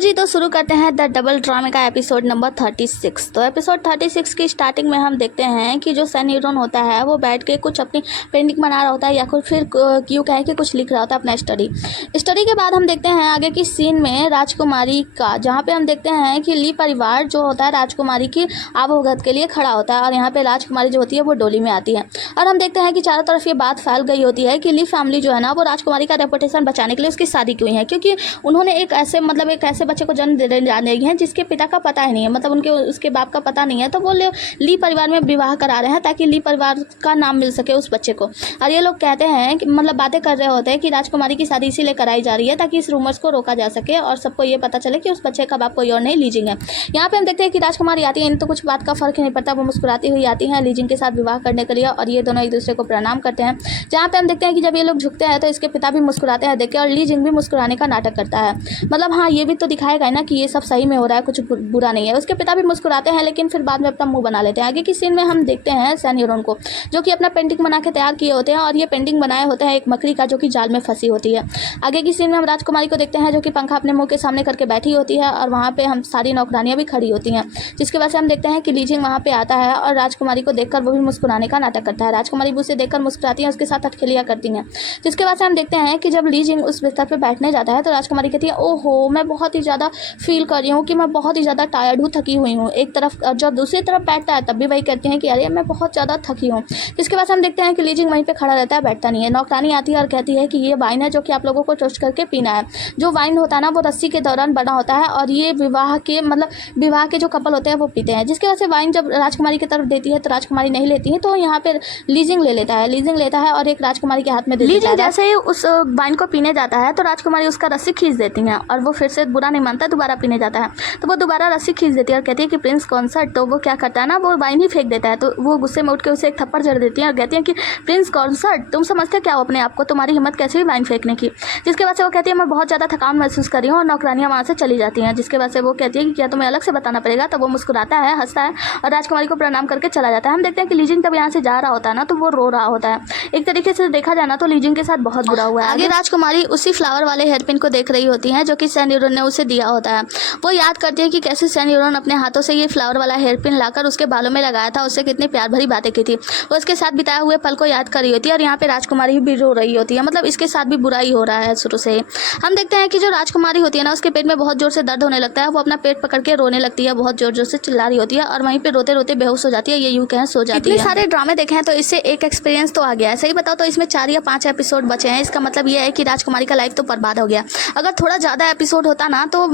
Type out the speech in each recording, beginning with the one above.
जी, तो शुरू करते हैं द डबल ड्रामे का एपिसोड नंबर 36। तो एपिसोड 36 की स्टार्टिंग में हम देखते हैं कि जो सनी लियोन होता है वो बैठ के कुछ अपनी पेंटिंग बना रहा होता है या फिर क्यों कहें कि कुछ लिख रहा होता है अपना स्टडी के बाद हम देखते हैं आगे की सीन में राजकुमारी का, जहाँ पे हम देखते हैं कि ली परिवार जो होता है राजकुमारी की आवभगत के लिए खड़ा होता है और यहाँ पे राजकुमारी जो होती है वो डोली में आती है और हम देखते हैं कि चारों तरफ ये बात फैल गई होती है कि ली फैमिली जो है ना वो राजकुमारी का रेपुटेशन बचाने के लिए उसकी शादी की हुई है, क्योंकि उन्होंने एक ऐसे बच्चे को जन्म देने जा रही हैं जिसके पिता का पता ही नहीं है, मतलब उसके बाप का पता नहीं है। तो वो ली परिवार में विवाह करा रहे हैं ताकि ली परिवार का नाम मिल सके उस बच्चे को। और ये लोग कहते हैं कि मतलब बातें कर रहे होते हैं कि राजकुमारी की शादी इसीलिए कराई जा रही है ताकि इस रूमर्स को रोका जा सके और सबको ये पता चले कि उस बच्चे का बाप कोई और नहीं लीजिंग है। यहाँ पे हम देखते हैं कि राजकुमारी आती है, इन तो कुछ बात का फर्क नहीं पड़ता, वो मुस्कुराती हुई आती हैं लीजिंग के साथ विवाह करने के लिए और ये दोनों एक दूसरे को प्रणाम करते हैं। जहाँ पे हम देखते हैं कि जब ये लोग झुकते हैं तो इसके पिता भी मुस्कुराते हैं देख के और लीजिंग भी मुस्कुराने का नाटक करता है। मतलब हाँ, ये भी तो दिखाएगा ना कि ये सब सही में हो रहा है, कुछ बुरा नहीं है। उसके पिता भी मुस्कुराते हैं लेकिन फिर बाद में अपना मुंह बना लेते हैं। आगे की सीन में हम देखते हैं सनी लियोन को जो कि अपना पेंटिंग बना के तैयार किए होते हैं और ये पेंटिंग बनाए होते हैं एक मकड़ी का जो कि जाल में फंसी होती है। आगे की सीन में हम राजकुमारी को देखते हैं जो कि पंखा अपने मुंह के सामने करके बैठी होती है और वहाँ पे हम सारी नौकरानियाँ भी खड़ी होती हैं, जिसकी वजह से हम देखते हैं कि लीजिंग वहाँ पे आता है और राजकुमारी को देखकर वो भी मुस्कुराने का नाटक करता है। राजकुमारी भी उसे देखकर मुस्कुराती है, उसके साथ अटखेलियाँ करती हैं, जिसके बाद से हम देखते हैं कि जब लीजिंग उस बिस्तर पर बैठने जाता है तो राजकुमारी कहती है ओहो मैं बहुत ही ज़्यादा फील कर रही हूँ कि मैं बहुत ही ज़्यादा टायर्ड हूँ, थकी हुई हूँ। एक तरफ जब दूसरी तरफ बैठता है तब भी वही कहती हैं कि अरे मैं बहुत ज़्यादा थकी हूँ। जिसके बाद हम देखते हैं कि लीजिंग वहीं पे खड़ा रहता है, बैठता नहीं है। नौकरानी आती है और कहती है कि ये वाइन है जो कि आप लोगों को टोस्ट करके पीना है। जो वाइन होता है ना वो रस्सी के दौरान बना होता है और ये विवाह के जो कपल होते हैं वो पीते हैं। जिसकी वजह से वाइन जब राजकुमारी की तरफ देती है तो राजकुमारी नहीं लेती है, तो यहाँ पे लीजिंग लेता है और एक राजकुमारी के हाथ में दे देता है। जैसे ही उस वाइन को पीने जाता है तो राजकुमारी उसका रस्सी खींच देती है और वो फिर से बुरा नहीं मानता, दोबारा पीने जाता है तो वो दोबारा रस्सी खींच देती है और कहती है कि प्रिंस कॉन्सर्ट। तो वो क्या करता है ना, वो वाइन ही फेंक देता है। तो वो गुस्से में उठ के उसे एक थप्पड़ जड़ देती है और कहती है कि प्रिंस कॉन्सर्ट तुम समझते क्या हो अपने आप को, तुम्हारी हिम्मत कैसे हुई वाइन फेंकने की। जिसके बाद से वो कहती है मैं बहुत ज़्यादा थकान महसूस कर रही हूँ और नौकरानियाँ वहाँ से चली जाती हैं। जिसके बाद से वो कहती है कि क्या तुम्हें अलग से बताना पड़ेगा। तब वो मुस्कुराता है, हंसता है और राजकुमारी को प्रणाम करके चला जाता है। हम देखते हैं कि लीजिंग तब यहाँ से जा रहा होता है ना तो वो रो रहा होता है। एक तरीके से देखा जाए ना तो लीजिंग के साथ बहुत बुरा हुआ है। आगे राजकुमारी उसी फ्लावर वाले हेयरपिन को देख रही होती है जो कि सनी लियोन ने उसे दिया होता है। वो याद करती है कि कैसे सनी लियोन अपने हाथों से ये फ्लावर वाला हेयरपिन लाकर उसके बालों में लगाया था, उससे कितनी प्यार भरी बातें की थी। वो उसके साथ बिताए हुए पल को याद कर रही होती है और यहाँ पे राजकुमारी भी रो रही होती है। मतलब इसके साथ भी बुरा ही हो रहा है शुरू से ही। हम देखते हैं कि जो राजकुमारी होती है ना उसके पेट में बहुत जोर से दर्द होने लगता है। वो अपना पेट पकड़ के रोने लगती है, बहुत जोर जोर से चिल्ला रही होती है और वहीं पे रोते रोते बेहोश हो जाती है, ये यूं कहें सो जाती है। इतने सारे ड्रामे देखे हैं तो इससे एक एक्सपीरियंस तो आ गया है। सही बताओ तो इसमें 4 या 5 एपिसोड बचे हैं। इसका मतलब ये है कि राजकुमारी का लाइफ तो बर्बाद हो गया। अगर थोड़ा ज़्यादा एपिसोड होता ना तो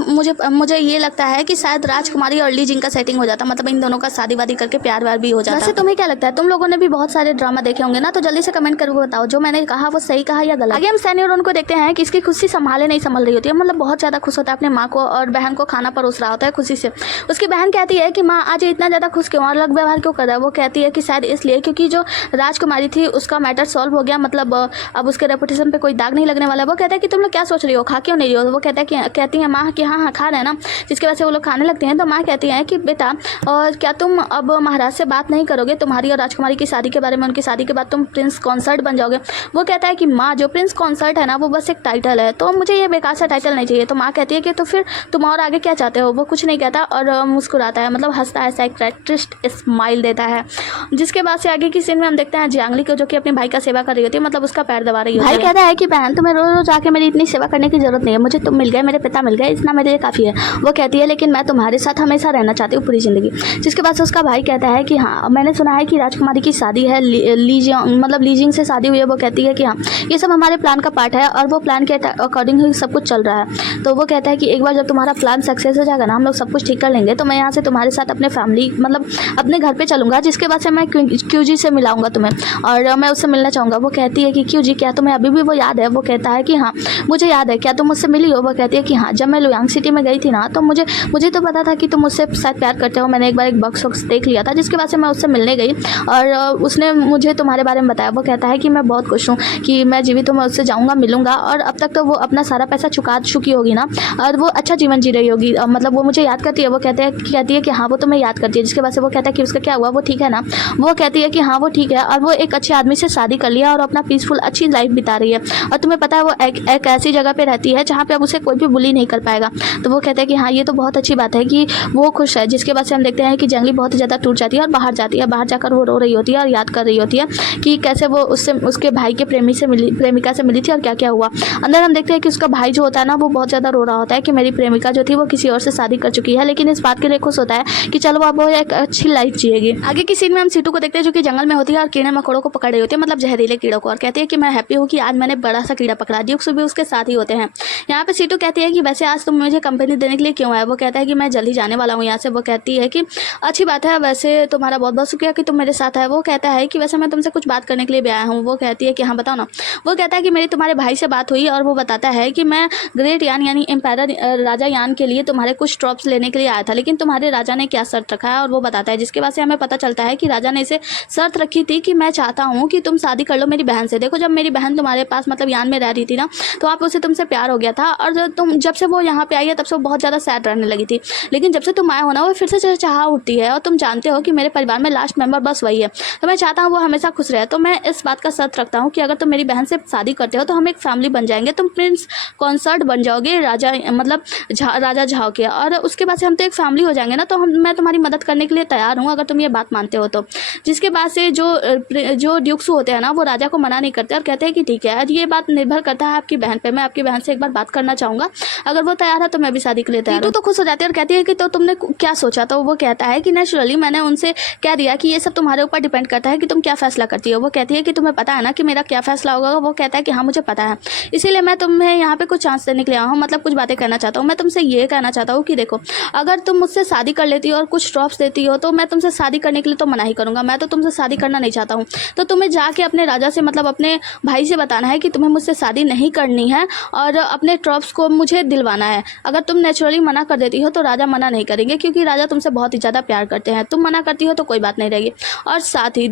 मुझे ये लगता है कि शायद राजकुमारी और लीजिंग का सेटिंग हो जाता, मतलब इन दोनों का शादी वादी करके प्यार व्यार भी हो जाता। वैसे तुम्हें क्या लगता है, तुम लोगों ने भी बहुत सारे ड्रामा देखे होंगे ना, तो जल्दी से कमेंट करके बताओ जो मैंने कहा वो सही कहा या गलत। आगे हम सनी लियोन को देखते हैं कि इसकी खुशी संभाले नहीं संभल रही होती है, मतलब बहुत ज़्यादा खुश होता है, अपने माँ को और बहन को खाना परोस रहा होता है खुशी से। उसकी बहन कहती है कि माँ आज इतना ज़्यादा खुश क्यों और अलग व्यवहार क्यों कर रहा है। वो कहती है कि शायद इसलिए क्योंकि जो राजकुमारी थी उसका मैटर सॉल्व हो गया, मतलब अब उसके रेपुटेशन पे कोई दाग नहीं लगने वाला है। वो कहता है कि तुम लोग क्या सोच रही हो, खा क्यों नहीं रही हो। वो कहती है माँ कि हाँ खा रहे हैं ना। जिसकी वजह से वो लोग खाने लगते हैं तो माँ कहती है कि बेटा और क्या तुम अब महाराज से बात नहीं करोगे, तुम्हारी और राजकुमारी की शादी के बारे में, उनकी शादी के बाद तुम प्रिंस कॉन्सर्ट बन जाओगे। वो कहता है कि माँ जो प्रिंस कॉन्सर्ट है ना वो बस एक टाइटल है, तो मुझे ये बेकार सा टाइटल नहीं चाहिए। तो माँ कहती है कि तो फिर तुम और आगे क्या चाहते हो। वो कुछ नहीं कहता और मुस्कुराता है, मतलब हंसता है, साइक्रेटिस्ट स्माइल देता है। जिसके बाद से आगे की सीन में हम देखते हैं जियांगली को जो कि अपने भाई का सेवा कर रही होती है, मतलब उसका पैर दबा रही होती है। भाई कहता है कि बहन तुम्हें रोज रोज आके मेरी इतनी सेवा करने की जरूरत नहीं है, मुझे तुम मिल गए, मेरे पिता मिल गए, इतना मेरे लिए काफ़ी है। वो कहती है लेकिन मैं तुम्हारे साथ हमेशा रहना चाहती हूँ पूरी ज़िंदगी। जिसके बाद से उसका भाई कहता है कि हाँ मैंने सुना है कि राजकुमारी की शादी है लीजिंग से शादी हुई है। वो कहती है कि हाँ ये सब हमारे प्लान का पार्ट है और वो प्लान के अकॉर्डिंग ही सब कुछ चल रहा है। तो वो कहता है कि एक बार जब तुम्हारा प्लान सक्सेस हो जाएगा ना, हम लोग सब कुछ ठीक कर लेंगे, तो मैं यहाँ से तुम्हारे साथ अपने फैमिली मतलब अपने घर पे चलूँगा। जिसके बाद से मैं क्यूजी से मिलाऊंगा तुम्हें और मैं उससे मिलना चाहूँगा। वो कहती है कि क्यूजी क्या तुम्हें अभी भी वो याद है। वो कहता है कि हाँ मुझे याद है, क्या तुम मुझसे मिली हो। वो कहती है कि हाँ जब मैं लुयांग सिटी में गई थी ना तो मुझे तो पता था कि तुम मुझसे शायद प्यार करते हो, मैंने एक बार एक बॉक्स देख लिया था। जिसके बाद से मैं उससे मिलने गई और उसने मुझे तुम्हारे बारे में बताया। वो कहता है कि मैं बहुत खुश हूँ कि मैं जीवित हूँ, मैं उससे जाऊँगा मिलूंगा और अब तक तो वो अपना सारा पैसा चुका चुकी होगी ना और वो अच्छा जीवन जी रही होगी, मतलब वो मुझे याद करती है। वो कहती है कि हाँ वो तुम्हें याद करती है। जिसके बाद से वो कहता है कि उसका क्या हुआ, वो ठीक है ना। वो कहती है कि हाँ वो ठीक है और वो एक अच्छे आदमी से शादी कर लिया और अपना पीसफुल अच्छी लाइफ बिता रही है। और तुम्हें पता है वो एक ऐसी जगह पे रहती है जहाँ पे अब उसे कोई भी बुली नहीं कर पाएगा। आएगा। तो वो कहते हैं कि हाँ ये तो बहुत अच्छी बात है कि वो खुश है। जिसके बाद से हम देखते हैं कि जियांगली बहुत ही ज़्यादा टूट जाती है और बाहर जाती है। बाहर जाकर वो रो रही होती है और याद कर रही होती है कि कैसे वो उससे उसके भाई के प्रेमिका से मिली थी और क्या क्या हुआ। अंदर हम देखते हैं कि उसका भाई जो होता है ना वो बहुत ज़्यादा रो रहा होता है कि मेरी प्रेमिका जो थी वो किसी और से शादी कर चुकी है, लेकिन इस बात के लिए खुश होता है कि चलो अब वो एक अच्छी लाइफ जिएगी। आगे की सीन में हम सीटू को देखते हैं जो कि जंगल में होती है और कीड़े मकोड़ों को पकड़ रही होती है, मतलब जहरीले कीड़ों को, और कहती है कि मैं हैप्पी हूँ कि आज मैंने बड़ा सा कीड़ा पकड़ा। ड्यूक्स भी उसके साथ ही होते हैं। यहाँ पे सीटू कहती है कि वैसे आज तुम मुझे कंपनी देने के लिए क्यों आए। वो कहता है कि मैं जल्दी जाने वाला हूँ यहाँ से। वो कहती है कि अच्छी बात है, वैसे तुम्हारा बहुत बहुत शुक्रिया कि तुम मेरे साथ है। वो कहता है कि वैसे मैं तुमसे कुछ बात करने के लिए भी आया हूँ। वो कहती है कि हाँ बताओ ना। वो कहता है कि मेरी तुम्हारे भाई से बात हुई और वो बताता है कि मैं ग्रेट यान यानी एम्पायर राजा यान के लिए तुम्हारे कुछ ट्रॉप्स लेने के लिए आया था, लेकिन तुम्हारे राजा ने क्या शर्त रखा है। और वो बताता है, जिसके बाद से हमें पता चलता है कि राजा ने इसे शर्त रखी थी कि मैं चाहता हूँ कि तुम शादी कर लो मेरी बहन से। देखो जब मेरी बहन तुम्हारे पास मतलब यान में रह रही थी ना तो आप उसे तुमसे प्यार हो गया था, और जब से वो यहाँ पे आई है तब से वो बहुत ज़्यादा सैड रहने लगी थी, लेकिन जब से तुम आए हो ना वो फिर से चाह उठती है। और तुम जानते हो कि मेरे परिवार में लास्ट मेंबर बस वही है, तो मैं चाहता हूँ वो हमेशा खुश रहे। तो मैं इस बात का शर्त रखता हूँ कि अगर तुम मेरी बहन से शादी करते हो तो हम एक फैमिली बन जाएंगे, तुम प्रिंस कॉन्सर्ट बन जाओगे राजा मतलब राजा झाओ के, और उसके बाद से हम तो एक फैमिली हो जाएंगे ना। तो मैं तुम्हारी मदद करने के लिए तैयार हूँ अगर तुम ये बात मानते हो तो। जिसके बाद से जो ड्यूक्स होते हैं ना वो राजा को मना नहीं करते और कहते हैं कि ठीक है, ये बात निर्भर करता है आपकी बहन पे, मैं आपकी बहन से एक बार बात करना चाहूँगा, अगर वो तैयार है तो मैं भी शादी के लिए तैयार हूँ। तो खुश हो जाती है और कहती है कि तो तुमने क्या सोचा। तो वो कहता है कि नेचुरली मैंने उनसे कह दिया कि ये सब तुम्हारे ऊपर डिपेंड करता है कि तुम क्या फैसला करती हो। वो कहती है कि तुम्हें पता है ना कि मेरा क्या फैसला होगा। वो कहता है कि हाँ मुझे पता है, इसीलिए मैं तुम्हें यहाँ पे कुछ चांस देने के लिए आया हूँ, मतलब कुछ बातें कहना चाहता हूँ। मैं तुमसे ये कहना चाहता हूँ कि देखो अगर तुम मुझसे शादी कर लेती हो और कुछ ड्रॉप्स देती हो तो मैं तुमसे शादी करने के लिए तो मना ही करूँगा। मैं तो तुमसे शादी करना नहीं चाहता हूँ। तो तुम्हें जाके अपने राजा से मतलब अपने भाई से बताना है कि तुम्हें मुझसे शादी नहीं करनी है और अपने ड्रॉप्स को मुझे दिलवाना है। अगर तुम नेचुरली मना कर देती हो तो राजा मना नहीं करेंगे, क्योंकि राजा तुमसे बहुत ही ज़्यादा प्यार करते हैं। तुम मना करती हो तो कोई बात नहीं रहेगी। और साथ ही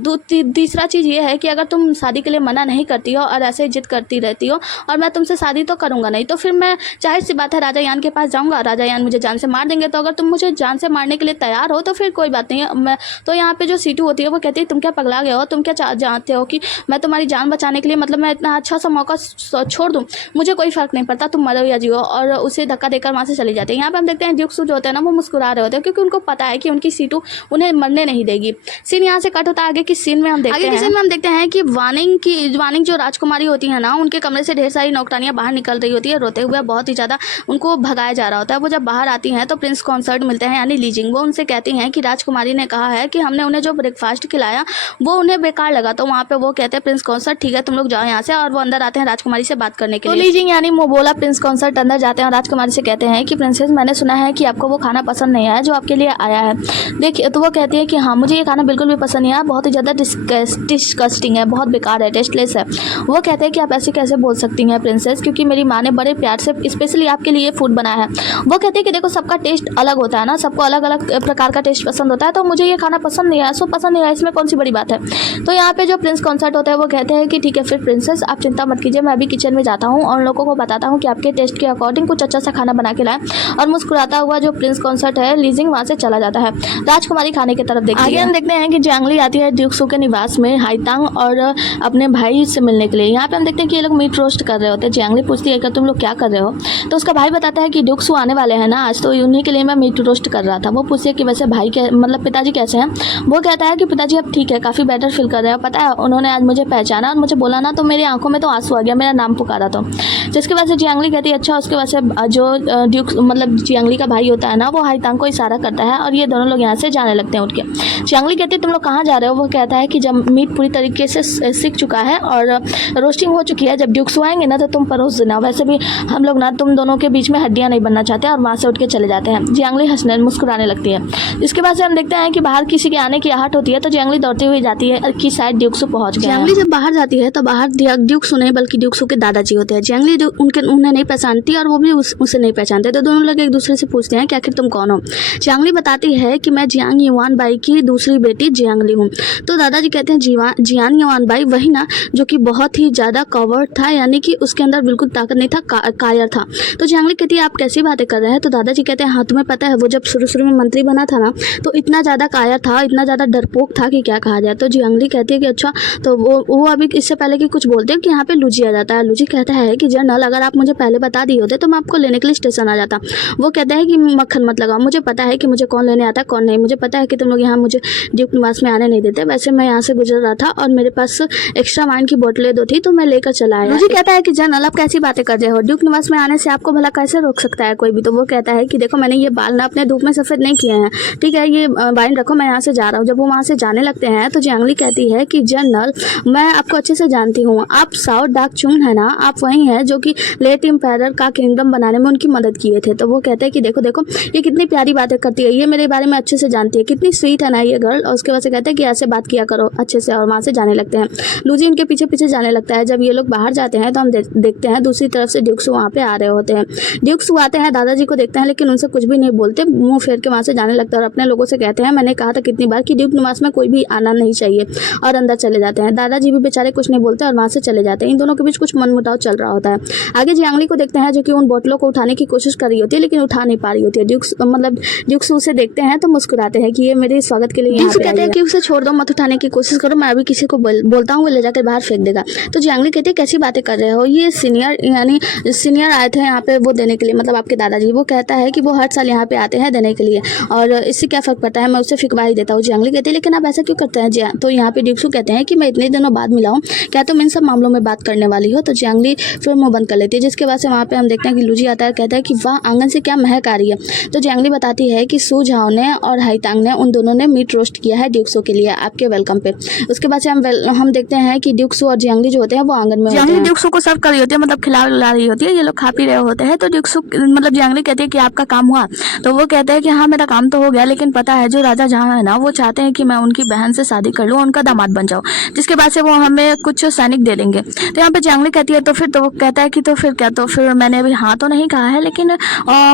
तीसरा चीज़ ये है कि अगर तुम शादी के लिए मना नहीं करती हो और ऐसे जिद करती रहती हो और मैं तुमसे शादी तो करूँगा नहीं, तो फिर मैं जाहिर सी बात है राजा यान के पास जाऊँगा, राजा यान मुझे जान से मार देंगे। तो अगर तुम मुझे जान से मारने के लिए तैयार हो तो फिर कोई बात नहीं है। मैं तो यहाँ पे जो सीटू होती है वो कहती है तुम क्या पगला गए हो, तुम क्या जानते हो कि मैं तुम्हारी जान बचाने के लिए मतलब मैं इतना अच्छा सा मौका छोड़ दूँ, मुझे कोई फर्क नहीं पड़ता तुम मरो या जियो। और उसे धक्का देकर वहाँ से चली जाती है। यहाँ पे हम देखते हैं ड्यूक्स जो होते हैं ना वो मुस्कुरा रहे होते हैं, क्योंकि उनको पता है कि उनकी सीटू उन्हें मरने नहीं देगी। सीन यहाँ से कट होता है। आगे की सीन में हम देखते हैं कि वानिंग जो राजकुमारी होती है ना उनके कमरे से ढेर सारी नौकरानियां बाहर निकल रही होती है रोते हुए, बहुत ही ज़्यादा उनको भगाया जा रहा होता है। वो जब बाहर आती हैं तो प्रिंस कॉन्सर्ट मिलते हैं यानी लीजिंग। वो उनसे कहती हैं कि राजकुमारी ने कहा है कि हमने उन्हें जो ब्रेकफास्ट खिलाया वो उन्हें बेकार लगा। तो वहाँ पे वो कहते हैं प्रिंस कॉन्सर्ट ठीक है तुम लोग जाओ यहाँ से, और वो अंदर आते हैं राजकुमारी से बात करने के लिए। लीजिंग यानी मोबोला प्रिंस कॉन्सर्ट अंदर जाते हैं और राजकुमारी से कहते हैं कि प्रिंसेस मैंने सुना है कि आपको वो खाना पसंद नहीं आया जो आपके लिए आया है। देखिए तो वो कहती है कि हाँ मुझे ये खाना बिल्कुल भी पसंद नहीं आया, बहुत ही ज़्यादा डिस्गस्टिंग है, बहुत बेकार है, टेस्टलेस है। वो कहते हैं कि आप ऐसे कैसे बोल सकती हैं प्रिंसेस, क्योंकि मेरी माँ ने बड़े प्यार से स्पेशली आपके लिए फूड बनाया है। वो कहते हैं कि देखो सबका टेस्ट अलग होता है ना, सबको अलग अलग प्रकार का टेस्ट पसंद होता है, तो मुझे ये खाना पसंद नहीं आया, सो पसंद नहीं आया, इसमें कौन सी बड़ी बात है। तो यहाँ पे जो प्रिंस कॉन्सर्ट होता है वो कहते हैं कि ठीक है फिर प्रिंसेस आप चिंता मत कीजिए, मैं अभी किचन में जाता हूँ और लोगों को बताता हूँ कि आपके टेस्ट के अकॉर्डिंग कुछ अच्छा सा खाना बना के लाएं। और मुस्कुराता हुआ जो प्रिंस कॉन्सर्ट है लीजिंग वहाँ से चला जाता है। राजकुमारी खाने की तरफ देखती है। आगे हम देखते हैं कि जियांगली आती है ड्यूक्सू के निवास में हाईतांग और अपने भाई से मिलने के लिए। यहाँ पे हम देखते हैं कि ये लोग मीट रोस्ट कर रहे होते हैं। जियांगली पूछती है कि तुम लोग क्या कर रहे हो, तो उसका भाई बताता है कि ड्यूक्सू आने वाले हैं ना आज, तो उन्हीं के लिए मैं मीट रोस्ट कर रहा था। वो पूछती है कि वैसे भाई के मतलब पिताजी कैसे हैं। वो कहता है कि पिताजी अब ठीक है, काफ़ी बेटर फील कर रहे हो, पता है उन्होंने आज मुझे पहचाना और मुझे बोला ना तो मेरी आंखों में तो आंसू आ गया, मेरा नाम पुकारा। तो जिसके वजह से जियांगली कहती है अच्छा। उसके वजह से जो ड्यूक्स मतलब जियांगली का भाई होता है ना वो हाईतांग को इशारा करता है और ये दोनों लोग यहाँ से जाने लगते हैं उठ के। जियांगली कहती है तुम लोग कहाँ जा रहे हो। वो कहता है कि जब मीट पूरी तरीके से सीख चुका है और रोस्टिंग हो चुकी है, जब ड्यूक्स आएंगे ना तो तुम परोस देना, वैसे भी हम लोग ना तुम दोनों के बीच में हड्डियाँ नहीं बनना चाहते, और वहाँ से उठ के चले जाते हैं। जियांगली हंसने मुस्कुराने लगती है। इसके बाद से हम देखते हैं कि बाहर किसी के आने की आहट होती है, तो जियांगली दौड़ती हुई जाती है कि शायद ड्यूक्सू पहुंच गए। जियांगली जब बाहर जाती है तो बाहर ड्यूक्सू नहीं बल्कि ड्यूक्सू के दादाजी होते हैं। जियांगली उन्हें नहीं पहचानती और वो भी उसे नहीं पहचानते, तो दोनों लोग एक दूसरे से पूछते हैं कि आखिर तुम कौन हो। जियांगली बताती है कि मैं जियांग युआन बाई की दूसरी बेटी जियांगली हूँ। तो दादाजी कहते हैं जियांग युआन बाई वही ना जो कि बहुत ही ज़्यादा कवर्ड था, यानी कि उसके अंदर बिल्कुल ताकत नहीं था, कायर था। तो जियांगली कहती है आप कैसी बातें कर रहे हैं। तो दादाजी कहते हैं हाँ तुम्हें पता है वो जब शुरू में मंत्री बना था ना तो इतना ज़्यादा कायर था, इतना ज़्यादा डरपोक था कि क्या कहा जाए। तो जियांगली कहती है कि अच्छा। तो वो अभी इससे पहले कि कुछ बोलते हैं कि यहाँ पे लूजी आ जाता है। लूजी कहता है कि जनरल अगर आप मुझे पहले बता दिए होते तो मैं आपको लेने के लिए स्टेशन आ जाता। वो कहता है कि मक्खन मत लगाओ, मुझे पता है कि मुझे कौन लेने आता है कौन नहीं, मुझे पता है कि तुम लोग यहाँ मुझे ड्यूक निवास में आने नहीं देते, वैसे मैं यहाँ से गुजर रहा था और मेरे पास एक्स्ट्रा वाइन की बोतलें 2 थी तो मैं लेकर चला आया। लूजी कहता है कि जनरल आप कैसी बातें कर रहे हो, ड्यूक निवास में आने से आपको भला कैसे रोक सकता है कोई भी। तो वो कहता है कि देखो मैंने ये बाल ना अपने धूप में सफ़ेद नहीं किए हैं, ठीक है, ये वाइन रखो, मैं यहाँ से जा रहा हूँ। जब वो वहाँ से जाने लगते हैं तो जियांगली कहती है कि जनरल मैं आपको अच्छे से जानती हूँ, आप साओ डाक चुंग है ना, आप वही हैं जो कि लेट एम्पायर का किंगडम बनाने में उनकी मदद किए थे। तो वो कहते हैं कि देखो देखो ये कितनी प्यारी बातें करती है, ये मेरे बारे में अच्छे से जानती है, कितनी स्वीट है ना ये गर्ल। और उसके बाद से कहते हैं कि ऐसे बात किया करो अच्छे से, और वहाँ से जाने लगते हैं। लूजी इनके पीछे पीछे जाने लगता है। जब ये लोग बाहर जाते हैं तो हम देखते हैं दूसरी तरफ से ड्यूक्स वहाँ पे आ रहे होते हैं। ड्यूक्स आते हैं, दादाजी को देखते हैं लेकिन उनसे कुछ भी नहीं बोलते, मुंह फेर के वहाँ से जाने लगता है और अपने लोगों से कहते हैं मैंने कहा था कितनी बार कि ड्यूक निवास में कोई भी आना नहीं चाहिए, और अंदर चले जाते हैं। दादाजी भी बेचारे कुछ नहीं बोलते और वहाँ से चले जाते हैं। इन दोनों के बीच कुछ मनमुटाव चल रहा होता है। आगे जियांगली को देखते हैं जो कि उन बोतलों को उठाने की कोशिश कर रही होती है लेकिन उठा नहीं पा रही होती है। ड्यूक्स उसे देखते हैं तो मुस्कुराते हैं कि ये मेरे स्वागत के लिए यहाँ पे कहते हैं कि उसे छोड़ दो, मत उठाने की कोशिश करो, मैं अभी किसी को बोलता हूँ वो ले जाकर बाहर फेंक देगा। तो जियांगली कहती है कैसी बातें कर रहे हो, ये सीनियर आए थे यहाँ पे वो देने के लिए, मतलब आपके दादाजी। वो कहता है कि वो हर साल यहाँ पे आते हैं देने के लिए और इससे क्या फ़र्क पड़ता है, मैं उससे फिकवा ही देता हूँ। जियांगली कहती है लेकिन आप ऐसा क्यों करते हैं। तो यहाँ पे ड्यूक्सू कहते हैं कि मैं इतने दिनों बाद मिला हूँ, क्या तुम इन सब मामलों में बात करने वाली हो। तो जियांगली फिर मुँह बंद कर लेती है, जिसके बाद से वहाँ पे हम देखते हैं कि लूजी आता है, कहता है कि वाह आंगन से क्या महक आ रही है। तो जियांगली बताती है कि सू झाओ ने और हाईतांग ने उन दोनों ने मीट रोस्ट किया है ड्यूक्सो के लिए आपके वेलकम पे। उसके बाद से हम देखते हैं कि ड्यूक्सो और जियांगली जो होते हैं वो आंगन में होते हैं। ड्यूक्सो को सर्व कर रही होती है, मतलब खिला रही होती है, ये लोग खा पी रहे होते हैं। तो ड्यूक्सो मतलब जियांगली कहती है कि आपका काम हुआ। तो वो कहते हैं कि हाँ मेरा काम तो हो गया, लेकिन पता है जो राजा जहाँ है ना वो चाहते हैं कि मैं उनकी बहन से शादी कर लूँ, उनका दामाद बन जाऊँ, जिसके बाद से वो हमें कुछ सैनिक दे देंगे। तो यहाँ पे जियांगली कहती है तो फिर, तो वो कहता है कि तो फिर क्या, तो फिर मैंने अभी हाँ तो नहीं कहा है लेकिन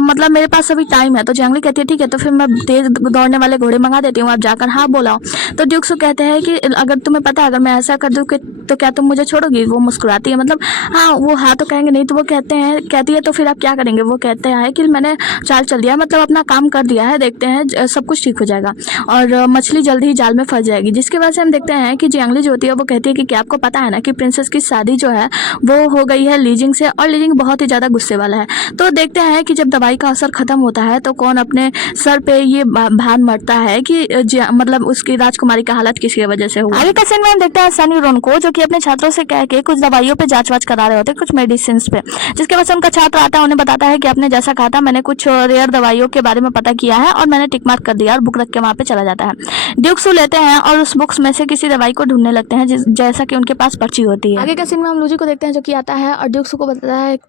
मतलब मेरे पास अभी टाइम है। तो जियांगली कहती है ठीक है तो फिर मैं तेज दौड़ने वाले घोड़े मंगा देती हूँ, आप जाकर हाँ बोलाओ। तो ड्यूक्सो कहते हैं कि अगर तुम्हें पता है अगर मैं ऐसा कर दूँ तो क्या तुम मुझे छोड़ोगी। वो मुस्कुराती है, मतलब हाँ वो हाँ तो कहेंगे नहीं। तो वो कहती है तो फिर आप क्या करेंगे। वो कहते हैं कि मैंने चाल चल दिया, मतलब अपना काम कर दिया है, देखते हैं सब कुछ ठीक हो जाएगा और मछली जल्दी ही जाल में फंस जाएगी। जिसके बाद से हम देखते हैं कि जियांगली जो होती है वो कहती है कि क्या आपको पता है ना कि प्रिंसेस की शादी जो है वो हो गई है लीजिंग से, और लीजिंग बहुत ही ज़्यादा गुस्से वाला है। तो देखते हैं कि जब दवाई का असर खत्म होता है तो कौन अपने सर पे ये भान मरता है कि मतलब उसकी राजकुमारी का हालत किसकी वजह से हुआ। आगे का सीन में हम देखते हैं सनी रोन को जो कि अपने छात्रों से कह के कुछ दवाइयों पे जांच वाच करा रहे होते हैं, कुछ मेडिसिन पे। जिसके बाद से उनका छात्र आता है, उन्हें बताता है कि आपने जैसा कहा था मैंने कुछ रेयर दवाइयों के बारे में पता किया है और मैंने टिक मार्क कर दिया, और बुक रख के वहाँ पे चला जाता है। ड्यूक्सू लेते हैं और उस बुक्स में से किसी दवाई को ढूंढने लगते हैं जैसा कि उनके पास पर्ची होती है। आगे का सीन में हम लूजी को देखते हैं जो कि आता है और ड्यूक्सू को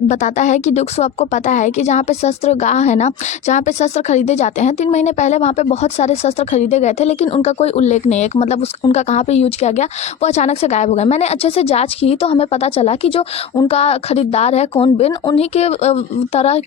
बताता है कि ड्यूक्सू आपको पता है कि जहाँ पे शस्त्र गाह है ना, जहाँ पे शस्त्र खरीदे जाते हैं, 3 महीने पहले वहाँ पे बहुत सारे शस्त्र खरीदे गए थे लेकिन उनका कोई उल्लेख नहीं है, मतलब उनका कहाँ पे यूज किया गया वो अचानक से गायब हो गए। मैंने अच्छे से जांच की तो हमें पता चला कि जो उनका खरीदार है कौन बिन, उन्हीं के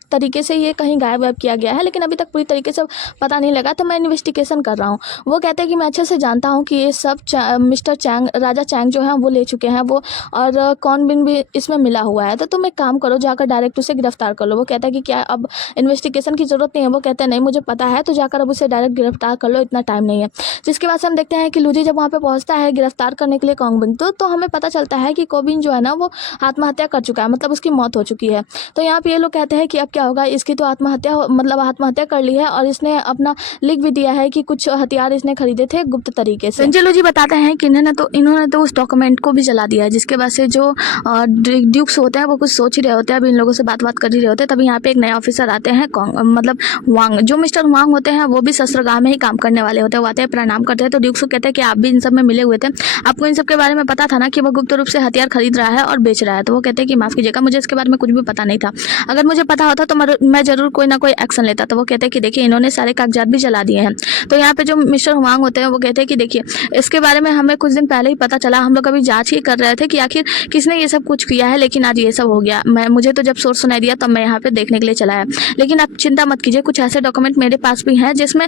तरीके से ये कहीं गायब किया गया है, लेकिन अभी तक पूरी तरीके से पता नहीं लगा, तो मैं इन्वेस्टिगेशन कर रहा हूँ। वो कहते हैं कि मैं अच्छे से जानता हूँ कि ये सब मिस्टर चैंग, राजा चैंग जो है वो ले चुके हैं वो, और कौन बिन भी इसमें मिला हुआ है। तो तुम एक काम करो, जाकर डायरेक्ट उसे गिरफ्तार कर लो। वो कहता है कि क्या अब इन्वेस्टिगेशन की जरूरत नहीं है। वो कहते हैं नहीं मुझे पता है, तो जाकर अब उसे डायरेक्ट गिरफ्तार कर लो, इतना टाइम नहीं है। जिसके बाद से हम देखते हैं कि लूजी जब वहाँ पे पहुँचता है गिरफ्तार करने के लिए कोंगबिन, तो हमें पता चलता है कि कोबिन जो है ना वो आत्महत्या कर चुका है, मतलब उसकी मौत हो चुकी है। तो यहाँ पे ये लोग कहते हैं कि अब क्या होगा, इसकी तो आत्महत्या कर ली है और इसने अपना लिख भी दिया है कि कुछ हथियार इसने खरीदे थे गुप्त तरीके से। संजय लूजी बताते हैं कि इन्होंने तो उस डॉक्यूमेंट को भी जला दिया है। जिसके बाद से जो ड्यूक्स होते हैं वो कुछ सोच ही रहे होते हैं, अभी इन लोगों से बात कर ही रहे होते हैं। तभी यहाँ पे एक नए ऑफिसर आते हैं, मतलब वांग, जो मिस्टर वांग होते हैं वो भी शस्त्रगाह में ही काम करने वाले होते हैं। वो आते हैं, प्रणाम करते हैं। तो ड्यूक्स को कहते हैं कि आप भी इन सब में मिले हुए थे, आपको इन सब के बारे में पता था ना कि वो गुप्त रूप से हथियार खरीद रहा है और बेच रहा है। तो वो कहते हैं कि माफ कीजिएगा, मुझे इसके बारे में कुछ भी पता नहीं था, अगर मुझे पता होता तो मैं जरूर कोई ना कोई एक्शन लेता। तो वो कहते हैं कि देखिए इन्होंने सारे कागजात भी जला दिए हैं। तो यहाँ पे जो मिस्टर वांग होते हैं वो कहते हैं कि देखिए इसके बारे में हमें कुछ दिन पहले ही पता चला, हम लोग अभी जांच ही कर रहे थे कि आखिर किसने ये सब कुछ किया है, लेकिन आज ये सब हो गया। मुझे तो जब सोर्स सुनाई दिया तब मैं यहाँ पे देखने के लिए चला है। लेकिन आप चिंता मत कीजिए, कुछ ऐसे डॉक्यूमेंट मेरे पास भी हैं जिसमें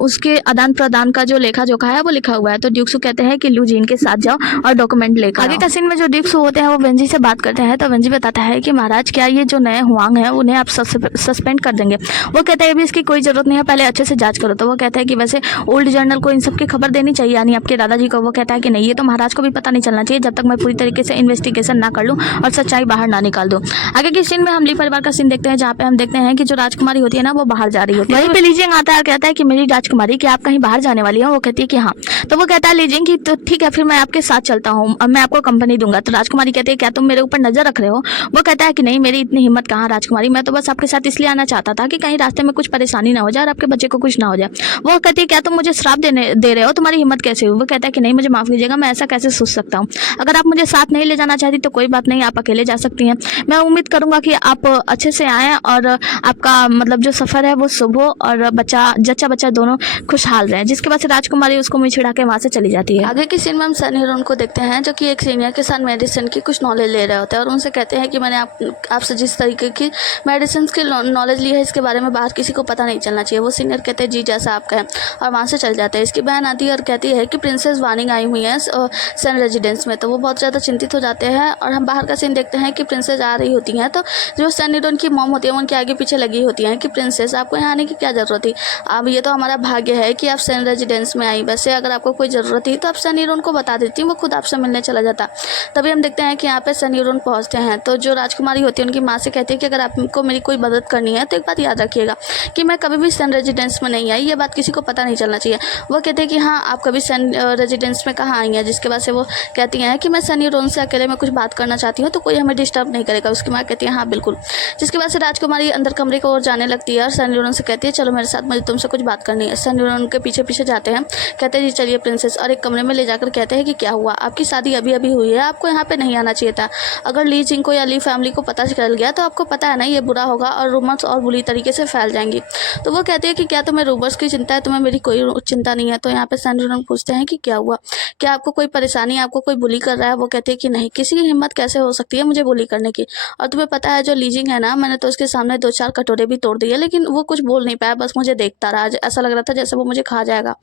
उसके आदान प्रदान का जो लेखा जोखा है वो लिखा हुआ है। तो ड्यूक्सू कहते हैं कि लूजी इनके साथ जाओ और डॉक्यूमेंट लेकर। आगे का सीन में जो ड्यूक्सू होते हैं वो वेंजी से बात करते हैं। तो वेंजी बताता है कि महाराज क्या ये जो नए हुआंग है उन्हें आप सस्पेंड कर देंगे। वो कहते हैं अभी इसकी कोई जरूरत नहीं है, पहले अच्छे से जांच करो। तो वो कहता है कि वैसे ओल्ड जर्नल को इन सब की खबर देनी चाहिए, यानी आपके दादाजी को। वो कहता है कि नहीं, ये तो महाराज को भी पता नहीं चलना चाहिए जब तक मैं पूरी तरीके से इन्वेस्टिगेशन ना कर लूँ और सच्चाई बाहर ना निकाल दूँ। आगे के सीन में हम ली परिवार बार का सीन देखते हैं जहाँ पे हम देखते हैं कि जो राजकुमारी होती है ना वो बाहर जा रही होती है। वहीं पे लीजिंग आता है और कहता है कि मेरी राजकुमारी कि आप कहीं बाहर जाने वाली हो। वो कहती है कि हाँ। तो वो कहता है लीजिंग कि तो ठीक है फिर मैं आपके साथ चलता हूँ, अब मैं आपको कंपनी दूंगा। तो राजकुमारी कहती है क्या तुम मेरे ऊपर नजर रख रहे हो। वो कहता है कि नहीं मेरी इतनी हिम्मत कहाँ राजकुमारी, मैं तो बस आपके साथ इसलिए आना चाहता था कि कहीं रास्ते में कुछ परेशानी ना हो जाए और आपके बच्चे को कुछ ना हो जाए। वो कहती है क्या तुम मुझे श्राप दे रहे हो, तुम्हारी हिम्मत कैसे हुई। वो कहता है कि नहीं मुझे माफ कीजिएगा, मैं ऐसा कैसे सोच सकता हूँ। अगर आप मुझे साथ नहीं ले जाना चाहती तो कोई बात नहीं, आप अकेले जा सकती हैं। मैं उम्मीद करूंगा कि आप अच्छे से आएँ और आपका मतलब जो सफ़र है वो शुभ हो और जच्चा बच्चा दोनों खुशहाल रहें। जिसके बाद से राजकुमारी उसको मुँह छिड़ा के वहाँ से चली जाती है। आगे की सीन में हम सनी हीरोइन को देखते हैं जो कि एक सीनियर के साथ मेडिसिन की कुछ नॉलेज ले रहे होते हैं और उनसे कहते हैं कि मैंने आपसे जिस तरीके की मेडिसिन की नॉलेज ली है इसके बारे में बाहर किसी को पता नहीं चलना चाहिए। वो सीनियर कहते हैं जी जैसा आप कहें और वहाँ से चल जाते हैं। इसकी बहन आती है और कहती है कि प्रिंसेस वार्निंग आई हुई है सन रेजिडेंस में। तो वो बहुत ज़्यादा चिंतित हो जाते हैं और हम बाहर का सीन देखते हैं कि प्रिंसेस आ रही होती हैं। तो जो सनी हीरोइन की मॉम होती है वो उनके आगे पीछे लगी होती हैं कि प्रिंसेस आपको यहाँ आने की क्या ज़रूरत थी, अब ये तो हमारा भाग्य है कि आप सन रेजिडेंस में आई। वैसे अगर आपको कोई ज़रूरत थी तो आप सनी हीरोइन को बता देती, वो खुद आपसे मिलने चला जाता। तभी हम देखते हैं कि यहाँ पे सनी हीरोइन पहुँचते हैं। तो जो राजकुमारी होती है उनकी माँ से कहती है कि अगर आपको मेरी कोई मदद करनी है तो एक बात याद रखिएगा कि मैं कभी भी सन रेजिडेंस में नहीं आई, ये बात किसी को पता नहीं चलना चाहिए। वो कहते हैं कि हाँ आप कभी सन रेजिडेंस में कहाँ आई हैं। जिसके बाद से वो कहती हैं कि मैं सनी हीरोइन से अकेले में कुछ बात करना चाहती हूँ तो कोई हमें डिस्टर्ब नहीं करेगा। उसकी माँ कहती है हाँ बिल्कुल। जिसके बाद से राजकुमारी अंदर कमरे की ओर जाने लगती है और सनी हीरोइन से कहती है चलो मेरे साथ, मुझे तुमसे कुछ बात करनी है। सनी हीरोइन के पीछे पीछे जाते हैं, कहते हैं जी चलिए प्रिंसेस, और एक कमरे में ले जाकर कहते हैं कि क्या हुआ, आपकी शादी अभी अभी हुई है, आपको यहाँ पे नहीं आना चाहिए था। अगर ली जिंग को या ली फैमिली को पता चल गया तो आपको पता है ना ये बुरा होगा और रूमर्स और बुरी तरीके से फैल जाएंगी। तो वो कहते हैं कि क्या तुम्हें रूमर्स की चिंता है, तुम्हें मेरी कोई चिंता नहीं है। तो यहाँ पे सनी हीरोइन पूछते हैं कि क्या हुआ, क्या आपको कोई परेशानी, आपको कोई बुली कर रहा है। वो कहते हैं कि नहीं, किसी की हिम्मत कैसे हो सकती है मुझे बुली करने की, और तुम्हें पता है जो ली जिंग है ना, मैंने तो उसके सामने 2-4 कटोरे भी तोड़ दिए लेकिन वो कुछ बोल नहीं पाया, बस मुझे देखता रहा, ऐसा लग रहा था जैसे वो मुझे खा जाएगा।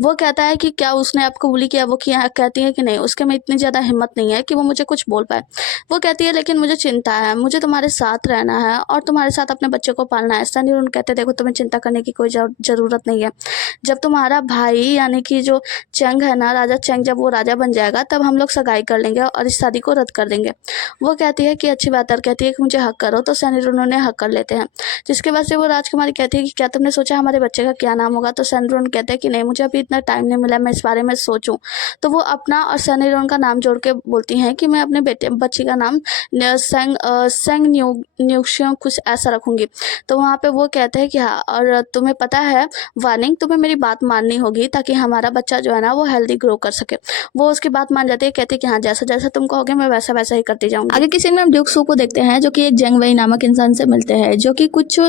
वो कहता है कि क्या उसने आपको बुली किया। वो किया कहती है कि नहीं, उसके में इतनी ज़्यादा हिम्मत नहीं है कि वो मुझे कुछ बोल पाए। वो कहती है लेकिन मुझे चिंता है, मुझे तुम्हारे साथ रहना है और तुम्हारे साथ अपने बच्चे को पालना है। सनी हीरोइन कहते हैं देखो तुम्हें चिंता करने की कोई ज़रूरत नहीं है। जब तुम्हारा भाई यानी कि जो चंग है ना, राजा चंग, जब वो राजा बन जाएगा तब हम लोग सगाई कर लेंगे और इस शादी को रद्द कर देंगे। वो कहती है कि अच्छी बात है, कहती है कि मुझे हक करो। तो सनी हीरोइन उन्हें हक कर लेते हैं। जिसके बाद से वो राजकुमारी कहती है कि क्या तुमने सोचा हमारे बच्चे का क्या नाम होगा। तो सनी हीरोइन कहते हैं कि नहीं, मुझे अभी इतना टाइम नहीं मिला मैं इस बारे में सोचूं। तो वो अपना और सनी हीरोइन का नाम जोड़ के बोलती हैं कि मैं अपने बच्ची का नाम सेंग न्यूक्शियों कुछ ऐसा रखूंगी। तो वहाँ पे वो कहते हैं कि हाँ, और तुम्हें पता है वार्निंग, तुम्हें मेरी बात माननी होगी ताकि हमारा बच्चा जो है ना वो हेल्दी ग्रो कर सके। वो उसकी बात मान जाती है, कहती है कि हाँ जैसा जैसा तुम कहोगे मैं वैसा वैसा ही करती जाऊंगी। आगे किसी में हम ड्यूक सू को देखते हैं जो कि एक जेंग वेई नामक इंसान से मिलते हैं जो कि कुछ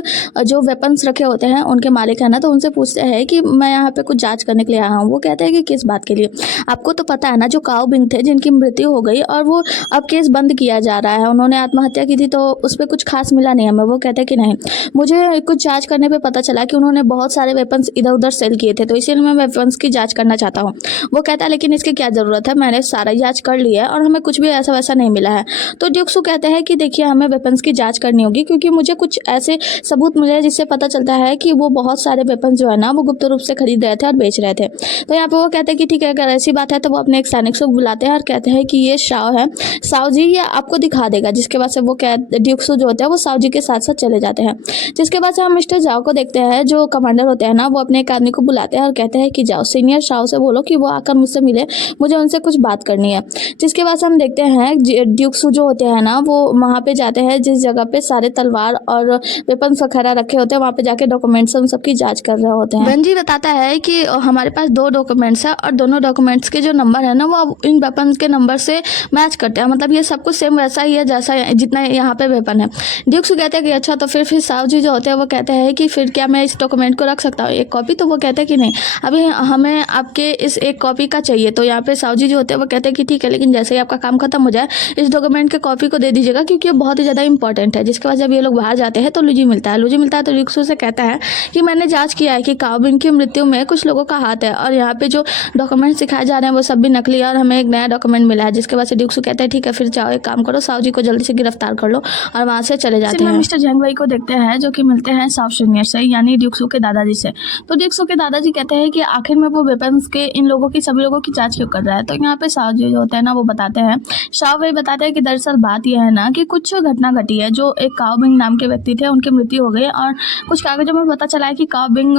जो वेपन्स रखे होते हैं उनके मालिक है ना। तो उनसे पूछते हैं कि मैं यहाँ पे कुछ जांच करने के लिए आया हूँ। वो कहते हैं कि किस बात के लिए। आपको तो पता है ना जो काओ बिंग थे जिनकी मृत्यु हो गई और वो अब केस बंद किया जा रहा है, उन्होंने आत्महत्या की थी तो उस पर कुछ खास मिला नहीं हमें। वो कहते हैं कि नहीं, मुझे कुछ जांच करने पे पता चला कि उन्होंने बहुत सारे वेपन्स इधर उधर सेल किए थे तो इसीलिए मैं वेपन्स की जांच करना चाहता हूँ। वो कहता है लेकिन इसकी क्या ज़रूरत है, मैंने सारा जांच कर लिया है और हमें कुछ भी ऐसा वैसा नहीं मिला है। तो ड्यूक सू कहते हैं कि देखिए हमें वेपन्स की जाँच करनी होगी क्योंकि मुझे कुछ ऐसे सबूत मिले जिससे पता चलता है कि वो बहुत सारे वेपन जो है ना वो गुप्त रूप से खरीद रहे थे और बेच रहे थे। तो यहाँ पे वो कहते हैं कि ठीक है अगर ऐसी बात है तो वो अपने एक सैनिक से बुलाते हैं और कहते हैं कि ये शाओ है, साओ जी ये आपको दिखा देगा। जिसके बाद से वो ड्यूक सू जो होते हैं वो साओ जी के साथ साथ चले जाते हैं। जिसके बाद से हम मिस्टर जाओ को देखते हैं जो कमांडर होते हैं ना, वो अपने एक आदमी को बुलाते हैं और कहते हैं कि जाओ सीनियर शाओ से बोलो कि वो आकर मुझसे मिले, मुझे उनसे कुछ बात करनी है। जिसके बाद से हम देखते हैं ड्यूक सू जो होते हैं ना वो वहाँ पे जाते हैं जिस जगह पे सारे तलवार और वेपन्स वगैरह रखे होते हैं, वहाँ पे जाके डॉक्यूमेंट्स उन सबकी जांच कर रहे होते हैं। बंजी बताता है कि हमारे पास 2 डॉक्यूमेंट्स है और दोनों डॉक्यूमेंट्स के जो नंबर है ना वो इन वेपन्स के नंबर से मैच करते हैं, मतलब ये सब कुछ सेम वैसा ही है जैसा जितना यहाँ पे वेपन है। ड्यूक सू कहते हैं कि अच्छा, तो फिर साहु जी जो होते हैं वो कहते हैं कि फिर क्या मैं इस डॉक्यूमेंट को रख सकता हूँ एक कॉपी। तो वो कहते हैं कि नहीं, अभी हमें आपके इस एक कॉपी का चाहिए। तो यहाँ पे साहु जी जो होते हैं वो कहते हैं कि ठीक है, लेकिन जैसे ही आपका काम खत्म हो जाए इस डॉक्यूमेंट के कॉपी को दे दीजिएगा क्योंकि ये बहुत ही ज़्यादा इंपॉर्टेंट है। जिसके बाद जब ये लोग बाहर जाते हैं तो लूजी मिलता है तो ड्यूक सू से कहता है कि मैंने जांच किया है कि काओ बिंग की मृत्यु में कुछ लोगों का हाथ है और यहाँ पे जो डॉक्यूमेंट्स दिखाए जा रहे हैं वो सब भी नकली है और हमें एक नया डॉक्यूमेंट मिला है। जिसके बाद से ड्यूक सू कहते हैं ठीक है फिर जाओ एक काम करो, साहु जी को जल्दी से गिरफ्तार कर लो, और वहाँ से चले जाते हैं। मिस्टर जेंग वेई को देखते हैं जो कि मिलते हैं साफ सीनियर से यानी ड्यूक सू के दादाजी से। तो ड्यूक सू के दादाजी कहते हैं कि आखिर में वो वेपन्स के इन लोगों की सभी लोगों की जांच क्यों कर रहा है। तो यहाँ पे साहु जी जो होते हैं ना वो बताते हैं, शाओ वेई बताते हैं कि दरअसल बात यह है ना कि कुछ घटना घटी है जो जो एक काओ बिंग नाम के व्यक्ति थे उनकी मृत्यु हो गई और कुछ कागजों में पता चला है कि काओ बिंग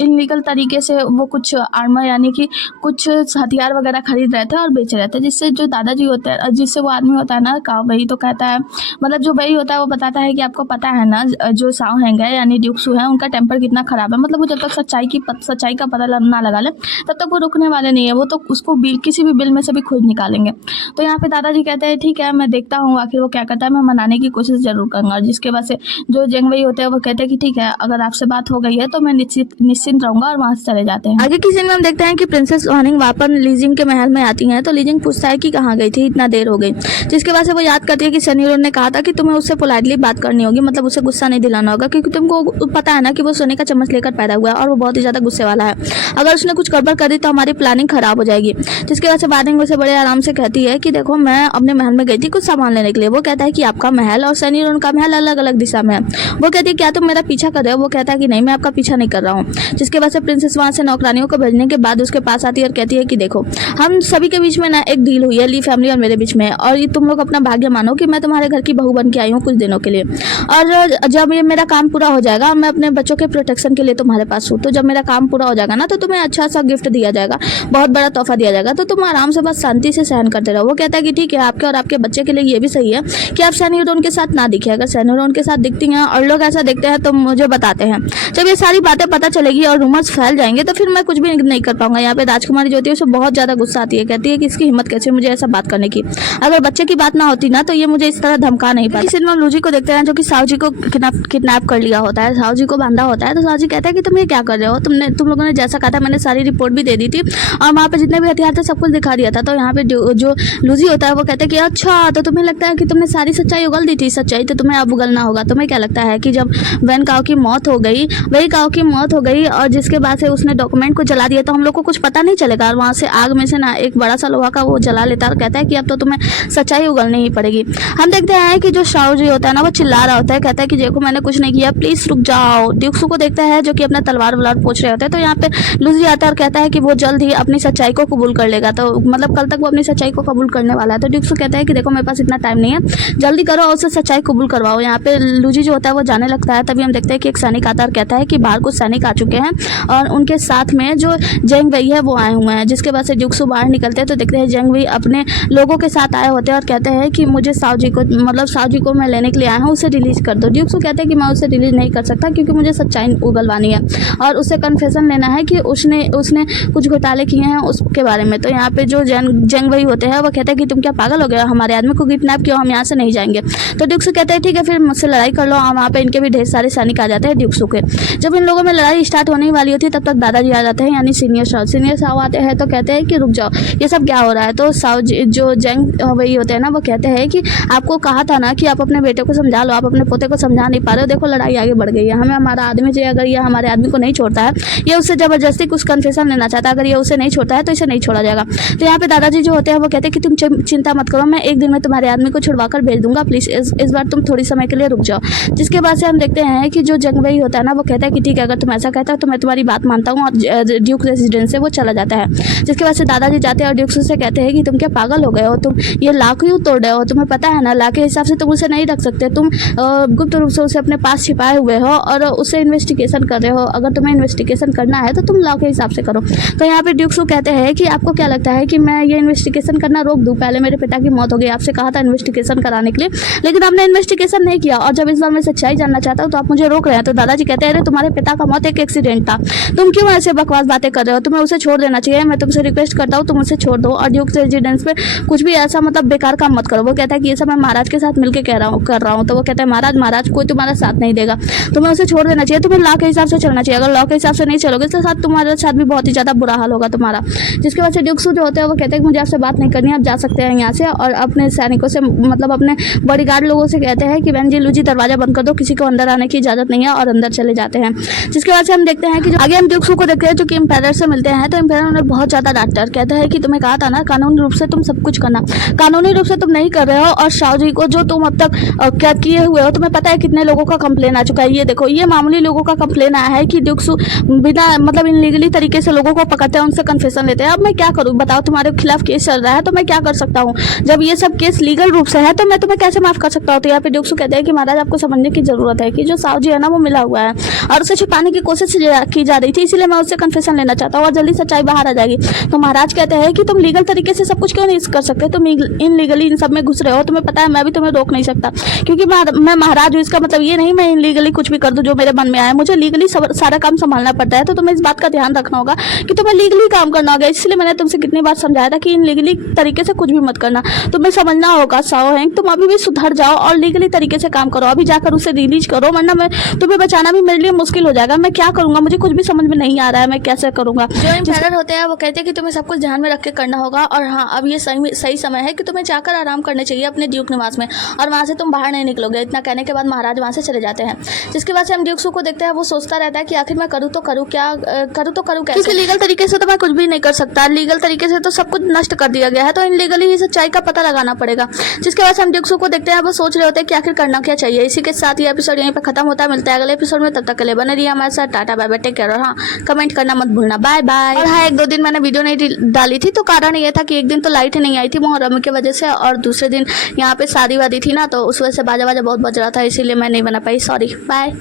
इनलीगल तरीके से वो कुछ आर्मर यानी कि कुछ हथियार वगैरह खरीद रहे थे और बेच रहे थे, जिससे जो दादाजी होते हैं, जिससे वो आदमी होता है ना काओ बही, तो कहता है मतलब जो बही होता है वो बताता है कि आपको पता है ना जो साओ हैंग है यानी ड्यूक सू है उनका टेम्पर कितना खराब है, मतलब वो जब तक सच्चाई का पता ना लगा ले तब तक वो रुकने वाले नहीं है, वो तो उसको किसी भी बिल में से भी खोज निकालेंगे। तो यहाँ पे दादाजी कहते हैं ठीक है मैं देखता हूँ आखिर वो क्या करता है, मैं मनाने की कोशिश जरूर करूँगा। और जिसके बाद से जो जेंग वही होते हैं वो कहते हैं कि ठीक है अगर आपसे बात हो गई है तो मैं निश्चिंत रहूंगा और वहाँ से चले जाते हैं। आगे की सीन में हम देखते हैं कि प्रिंसेस वानिंग वापस लीजिंग के महल में आती हैं तो लीजिंग पूछता है कि कहाँ गई थी, इतना देर हो गई। जिसके बाद से वो याद करती है कि सनी लियोन ने कहा था कि तुम्हें उससे पोलाइटली बात करनी होगी, मतलब उसे गुस्सा नहीं दिलाना होगा, क्योंकि तुमको पता है ना कि वो सोने का चम्मच लेकर पैदा हुआ है और वो बहुत ही ज्यादा गुस्से वाला है, अगर उसने कुछ गड़बड़ कर दी तो हमारी प्लानिंग खराब हो जाएगी। जिसके बाद से वानिंग उसे बड़े आराम से कहती है कि देखो मैं अपने महल में गई थी कुछ सामान लेने के लिए। वो कहता है कि आपका महल और सनी लियोन का महल अलग अलग दिशा में है। वो कहती है क्या तुम मेरा पीछा कर रहे हो? वो कहता है कि नहीं मैं आपका पीछा नहीं कर रहा हूँ। जिसके बाद से प्रिंसेस वहाँ से नौकरानियों को भेजने के बाद उसके पास आती है और कहती है कि देखो हम सभी के बीच में ना एक डील हुई है, ली फैमिली और मेरे बीच में, और ये तुम लोग अपना भाग्य मानो कि मैं तुम्हारे घर की बहू बन के आई हूँ कुछ दिनों के लिए, और जब ये मेरा काम पूरा हो जाएगा मैं अपने बच्चों के प्रोटेक्शन के लिए तुम्हारे पास हूँ, तो जब मेरा काम पूरा हो जाएगा ना तो तुम्हें अच्छा सा गिफ्ट दिया जाएगा, बहुत बड़ा तोहफा दिया जाएगा, तो तुम आराम से बस शांति से सहन करते रहो। वो कहता है कि ठीक है आपके और आपके बच्चे के लिए ये भी सही है कि आप सनी लियोन के साथ ना दिखिए, अगर सनी लियोन के साथ दिखती हैं और लोग ऐसा देखते हैं तो मुझे बताते हैं, जब ये सारी बातें पता चलेगी और रूमर्स फैल जाएंगे तो फिर मैं कुछ भी नहीं कर पाऊंगा। यहाँ पे राजकुमारी जो होती है उसे बहुत ज्यादा गुस्सा आती है, कहती है कि इसकी हिम्मत कैसे मुझे ऐसा बात करने की, अगर बच्चे की बात ना होती ना तो ये मुझे इस तरह धमका नहीं पाती। सिनेमा लूजी को देखते हैं जो कि साहू जी को किडनैप कर लिया होता है, साहू जी को बांधा होता है, तो साहू जी कहता है कि तुम ये क्या कर रहे हो, तुम लोगों ने जैसा कहा था मैंने सारी रिपोर्ट भी दे दी थी और वहाँ पे जितने भी हथियार थे सब कुछ दिखा दिया था। तो यहाँ पे जो लूजी होता है वो कहता है कि अच्छा तो तुम्हें लगता है कि तुमने सारी सच्चाई उगल दी थी, सच्चाई तो तुम्हें अब उगलना होगा। तुम्हें क्या लगता है कि जब वैन काओ की मौत हो गई, वही काओ की मौत हो गई और जिसके बाद से उसने डॉक्यूमेंट को जला दिया तो हम लोग को कुछ पता नहीं चलेगा, और वहाँ से आग में से ना एक बड़ा सा लोहा का वो जला लेता और कहता है कि अब तो तुम्हें सच्चाई उगलनी ही पड़ेगी। हम देखते हैं कि जो शाओ जी होता है ना वो चिल्ला रहा होता है, कहता है कि देखो मैंने कुछ नहीं किया, प्लीज रुक जाओ। ड्यूक सू को देखता है जो कि अपना तलवार पोंछ रहे होते हैं, तो यहाँ पे लूजी आता है और कहता है कि वो जल्द ही अपनी सच्चाई को कबूल कर लेगा, तो मतलब कल तक वो अपनी सच्चाई को कबूल करने वाला है। तो ड्यूक सू कहता है कि देखो मेरे पास इतना टाइम नहीं है, जल्दी करो और उससे सच्चाई कबूल करवाओ। यहाँ पे लूजी जो होता है वो जाने लगता है, तभी हम देखते हैं कि एक सैनिक आता है, कहता है कि बाहर कुछ सैनिक आ चुके हैं और उनके साथ में जो जेंग वही है वो आए हुए हैं। जिसके बाद से ड्यूक सू बाहर निकलते हैं तो देखते हैं जेंग वही अपने लोगों के साथ आए होते हैं और कहते हैं कि मुझे साहू जी को मैं लेने के लिए आया हूँ, उसे रिलीज कर दो। ड्यूक सू कहते हैं कि मैं उसे रिलीज नहीं कर सकता क्योंकि मुझे सच्चाई उगलवानी है और उसे कन्फेशन लेना है कि उसने कुछ घोटाले किए हैं उसके बारे में। तो यहाँ पे जो जेंग वही होते हैं वो कहते हैं कि तुम क्या पागल हो गया, हमारे आदमी को किडनैप किया, हम यहाँ से नहीं जाएंगे। तो ड्यूक सू कहते हैं ठीक है फिर मुझसे लड़ाई कर लो, और वहाँ पे इनके भी ढेर सारे सैनिक आ जाते हैं ड्यूक सू के। जब इन लोगों में लड़ाई स्टार्ट होने वाली होती है तब तक दादाजी आ जाते हैं, यानी सीनियर साहू आते हैं तो कहते हैं कि रुक जाओ ये सब क्या हो रहा है। तो साहू जो जेंग वही होते हैं ना वो कहते हैं कि आपको कहा था ना कि आप अपने बेटे को समझा लो, आप अपने पोते को समझा नहीं पा रहे हो, देखो लड़ाई आगे बढ़ गई है, हमें हमारा आदमी चाहिए, अगर ये हमारे आदमी को नहीं छोड़ता है, ये उससे जबरदस्ती कुछ कन्फेशन लेना चाहता है, अगर ये उसे नहीं छोड़ता है तो इसे नहीं छोड़ा जाएगा। तो यहाँ पे दादाजी जो होते हैं वो कहते हैं कि तुम चिंता मत करो, मैं एक दिन में तुम्हारे आदमी को छुड़वा कर भेज दूंगा, प्लीज इस बार तुम थोड़ी समय के लिए रुक जाओ। जिसके बाद से हम देखते हैं कि जो जेंग वही होता है ना वो कहता है कि ठीक है अगर तुम ऐसा कहता हो तो मैं तुम्हारी बात मानता हूँ, और ड्यूक रेसिडेंस से वो चला जाता है। जिसके बाद से दादाजी जाते हैं और ड्यूक से कहते हैं कि तुम क्या पागल हो गए हो, तुम ये ला क्यों तोड़ रहे हो, तुम्हें पता है ना ला के हिसाब से तुम उसे नहीं रख सकते, तुम गुप्त रूप से उसे अपने पास छिपाए हुए हो और उसे इन्वेस्टिगेशन कर रहे हो, अगर तुम्हें इन्वेस्टिगेशन करना है तो तुम लॉ के हिसाब से करो। तो यहाँ पे ड्यूक सू कहते हैं कि आपको क्या लगता है कि मैं ये इन्वेस्टिगेशन करना रोक दूं, पहले मेरे पिता की मौत हो गई, आपसे कहा था इन्वेस्टिगेशन कराने के लिए लेकिन आपने इन्वेस्टिगेशन नहीं किया, और जब इस बार मैं सच्चाई जानना चाहता हूँ तो आप मुझे रोक रहे हैं। तो दादाजी कहते हैं अरे तुम्हारे पिता का मौत एक एक्सीडेंट था, तुम क्यों ऐसे बकवास बातें कर रहे हो, तुम्हें उसे छोड़ देना चाहिए, मैं तुमसे रिक्वेस्ट करता हूँ तुम उसे छोड़ दो और ड्यूक रेजिडेंस पे कुछ भी ऐसा मतलब बेकार काम मत करो। वो कहता है कि ये सब मैं महाराज के साथ मिलकर कर रहा हूँ। तो वो कहता है महाराज कोई तुम्हारा साथ नहीं देगा, तुम्हें उसे छोड़ देना चाहिए, तुम्हें लॉ के हिसाब से चलना चाहिए, अगर लॉ के हिसाब से नहीं चलोगे तो साथ तुम्हारे साथ भी बहुत ही ज़्यादा बुरा हाल होगा तुम्हारा। जिसके बाद से ड्यूक सू जो होते हैं वो कहते हैं कि मुझे आपसे बात नहीं करनी, आप जा सकते हैं यहाँ से, और अपने सैनिकों से मतलब अपने बॉडीगार्ड लोगों से कहते हैं कि बहन जी लूजी दरवाजा बंद कर दो, किसी को अंदर आने की इजाजत नहीं है, और अंदर चले जाते हैं। जिसके बाद से हम देखते हैं कि आगे हम ड्यूक सू को देखते हैं जो कि एम्पायर से मिलते हैं। तो एम्पायर उन्हें बहुत ज़्यादा डांटता है, कहता है कि तुम्हें कहा था ना कानूनी रूप से तुम सब कुछ करना, कानूनी रूप से तुम नहीं कर रहे हो, और शाओ जी को जो तुम अब तक कैद किए हुए हो तुम्हें पता है कितने लोगों का कंप्लेन आ चुका है। ये देखो ये मामूली लोगों का कंप्लेन आया है कि ड्यूक सू बिना मतलब इनलीगली तरीके से लोगों को पकड़ते हैं, उनसे कन्फेशन लेते हैं। अब मैं क्या करूँ बताओ, तुम्हारे खिलाफ केस चल रहा है तो मैं क्या कर सकता हूँ, जब ये सब केस लीगल रूप से है तो मैं तुम्हें कैसे माफ कर सकता हूँ। तो यहाँ पे ड्यूक्सू कहते हैं कि महाराज आपको समझने की ज़रूरत है कि जो साहू जी है ना वो मिला हुआ है और उसे छिपाने की कोशिश की जा रही थी, इसीलिए मैं उससे कन्फेशन लेना चाहता हूँ और जल्दी सच्चाई बाहर आ जाएगी। तो महाराज कहते हैं कि तुम लीगल तरीके से सब कुछ क्यों नहीं कर सकते, तुम इनलीगली इन सब में घुस रहे हो, तुम्हें पता है मैं भी तुम्हें रोक नहीं सकता क्योंकि मैं महाराज हूँ। इसका मतलब ये नहीं मैं इनलीगली कुछ भी कर दूँ जो मेरे मन में आए, मुझे लीगली सारा काम संभालना पड़ता है। तो तुम्हें इस बात का ध्यान रखना होगा कि तुम्हें लीगली काम करना होगा, इसलिए मैंने तुमसे कितनी बार समझाया था कि इनलीगली तरीके से कुछ भी मत करना। तुम्हें समझना होगा साओ हैंग, तुम अभी भी सुधर जाओ और लीगली तरीके से काम करो, अभी जाकर उसे रिलीज करो, वरना मैं तुम्हें बचाना भी मेरे लिए मुश्किल हो जाएगा। मैं क्या करूंगा, मुझे कुछ भी समझ में नहीं आ रहा है मैं कैसे करूंगा। जो एम्पायर होते हैं वो कहते हैं कि तुम्हें सब कुछ ध्यान में रख के करना होगा और हाँ अब ये सही समय है कि तुम्हें जाकर आराम करने चाहिए अपने ड्यूक निवास में और वहाँ से तुम बाहर नहीं निकलोगे। इतना कहने के बाद महाराज वहाँ से चले जाते हैं, जिसके बाद से हम ड्यूक्सू को देखते हैं वो सोचता रहता है कि आखिर मैं करूँ तो करूँ क्या, करूँ तो करूँ कैसे, क्योंकि लीगल तरीके से तो मैं कुछ भी नहीं कर सकता, लीगल तरीके से तो सब कुछ नष्ट कर दिया गया है, तो इनलीगली ही सच्चाई का पता लगाना पड़ेगा। जिसके बाद से हम ड्यूक्सू को देखते हैं वो सोच रहे होते हैं कि आखिर करना क्या चाहिए। इसी के साथ ये एपिसोड यहीं पर खत्म होता है, मिलता है अगले एपिसोड में, तब तक के लिए बने रहिए हमारे साथ। Tata bye bye, take care और हाँ कमेंट करना मत भूलना, बाय बाय। और हाँ 1-2 दिन मैंने वीडियो नहीं डाली थी तो कारण ये था कि एक दिन तो लाइट नहीं आई थी मुहर्रम की वजह से और दूसरे दिन यहाँ पे शादी वादी थी ना तो उस वजह से बाजा बहुत बज रहा था, इसीलिए मैं नहीं बना पाई, सॉरी, बाय।